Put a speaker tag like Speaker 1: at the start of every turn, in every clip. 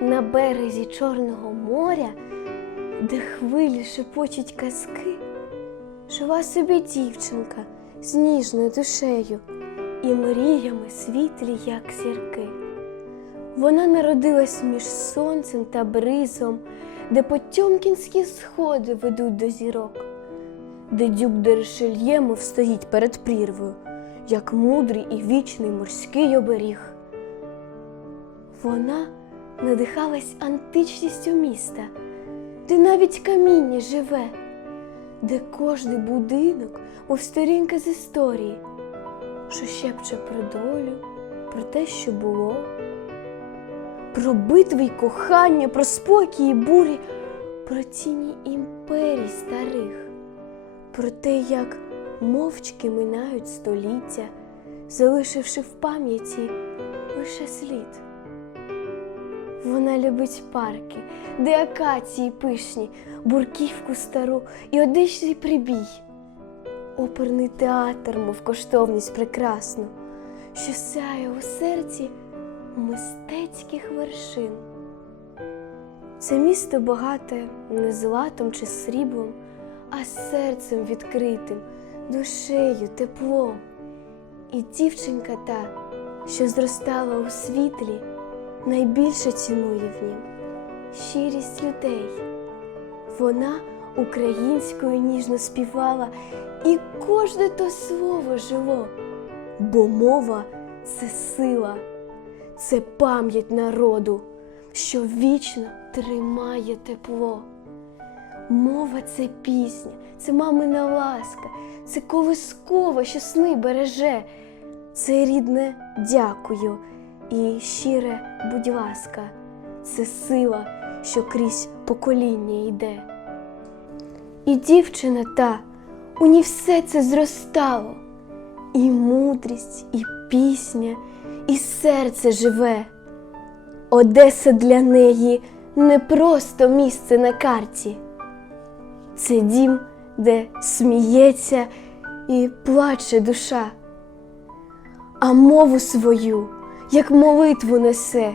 Speaker 1: на березі Чорного моря, де хвилі шепочуть казки, жила собі дівчинка з ніжною душею і мріями світлі, як зірки. Вона народилась між сонцем та бризом, де потьомкінські сходи ведуть до зірок, де дюк Дерешельє мов стоїть перед прірвою, як мудрий і вічний морський оберіг. Вона надихалась античністю міста, де навіть каміння живе, де кожний будинок, мов сторінка з історії, що шепче про долю, про те, що було, про битви й кохання, про спокій і бурі, про тіні імперій старих, про те, як мовчки минають століття, залишивши в пам'яті лише слід. Вона любить парки, де акації пишні, бурківку стару і одичний прибій, оперний театр, мов коштовність прекрасну, що сяє у серці мистецьких вершин. Це місто багате не златом чи сріблом, а серцем відкритим, душею, теплом. І дівчинка та, що зростала у світлі, найбільше цінує в нім щирість людей. Вона українською ніжно співала, і кожне то слово жило, бо мова це сила, це пам'ять народу, що вічно тримає тепло. Мова це пісня, це мамина ласка, це колискова, що сни береже, це рідне дякую і щире будь ласка, це сила, що крізь покоління йде. І дівчина та, у ній все це зростало, і мудрість, і пісня, і серце живе. Одеса для неї не просто місце на карті, це дім, де сміється і плаче душа, а мову свою, як молитву несе,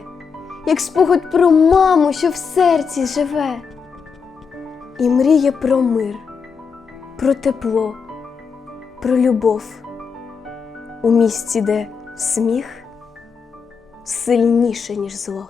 Speaker 1: як спогад про маму, що в серці живе, і мріє про мир, про тепло, про любов у місті, де сміх сильніше, ніж зло.